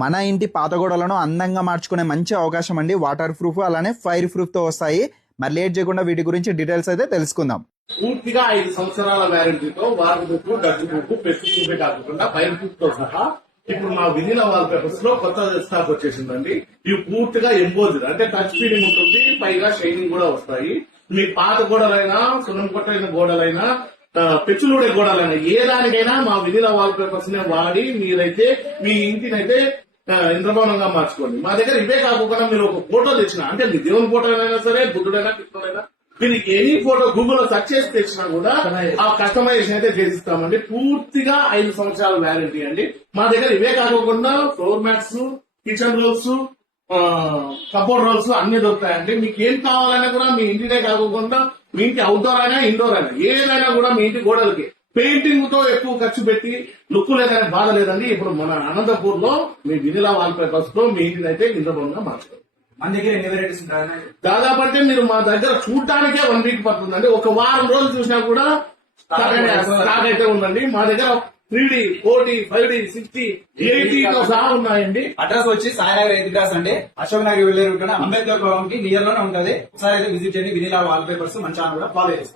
మన ఇంటి పాత గోడలను అందంగా మార్చుకునే మంచి అవకాశం అండి. వాటర్ ప్రూఫ్ అలానే ఫైర్ ప్రూఫ్ తో వస్తాయి. మరి లేట్ చేయకుండా వీటి గురించి డీటెయిల్స్ అయితే తెలుసుకుందాం. పూర్తిగా 5 సంవత్సరాల వ్యారంటీతో water proof, dust proof, pest proof కాకుండా ఫైర్ ప్రూఫ్ తో సహా ఇప్పుడు మా వినిలా వాల్ పేపర్స్ లో కొత్త స్టాక్ వచ్చేసిందండి. ఇవి పూర్తిగా ఎంబోజ్డ్ అంటే టచ్ ఫీలింగ్ ఉంటుంది, పైగా షైనింగ్ కూడా వస్తాయి. మీ పాత గోడలైనా, సున్నం కొట్టైన గోడలైనా, పెచ్చులుడే గోడలైనా ఏ దానికైనా మా వినిలా వాల్ పేపర్స్ నే వాడి మీరైతే మీ ఇంటినైతే ఇంద్రభవనంగా మార్చుకోండి. మా దగ్గర ఇవే కాకుండా మీరు ఒక ఫోటో తెచ్చినా అంటే మీ దేవుని ఫోటో అయినా సరే, బుద్ధుడైనా కృష్ణుడైనా మీరు ఎనీ ఫోటో గూగుల్లో సెర్చ్ చేసి తెచ్చినా కూడా ఆ కస్టమైజేషన్ అయితే చేసిస్తామండి. పూర్తిగా 5 సంవత్సరాల వ్యారంటీ అండి. మా దగ్గర ఇవే కాకుండా floor mats, kitchen rolls, cupboard rolls అన్ని దొరుకుతాయండి. మీకు ఏం కావాలన్నా కూడా మీ ఇంటినే కాకుండా మీ ఇంటి అవుట్డోర్ అయినా, ఇండోర్ అయినా ఏదైనా కూడా మీ ఇంటి గోడలకి పెయింటింగ్ తో ఎక్కువ ఖర్చు పెట్టి లుక్ లేదని బాధ లేదండి. ఇప్పుడు మన అనంతపూర్ లో మీ వినిలా వాల్ పేపర్స్ తో మీ ఇంటిని అయితే ఇంద్రభవనంగా మార్చుకోండి. మన దగ్గర ఎన్ని వెరైటీస్ ఉంటాయని దాదాపు అంటే మీరు మా దగ్గర చూడటానికే 1 వీక్ పడుతుందండి. ఒక వారం రోజులు చూసినా కూడా స్టాక్ అయితే ఉందండి. మా దగ్గర 3D, 4D, 5D, 60, 80 తో సహా ఉన్నాయండి. అడ్రస్ వచ్చి సాయినగర్ ఎగ్రాస్ అండి, అశోక్ నగర్ వెళ్ళే రూట్ అంబేద్కర్ భవన్ కి నియర్ లోనే ఉంటది. ఒకసారి అయితే విజిట్ చేయండి. వినిలా వాల్ పేపర్స్ మన ఛానల్ కూడా ఫాలో చేస్తాం.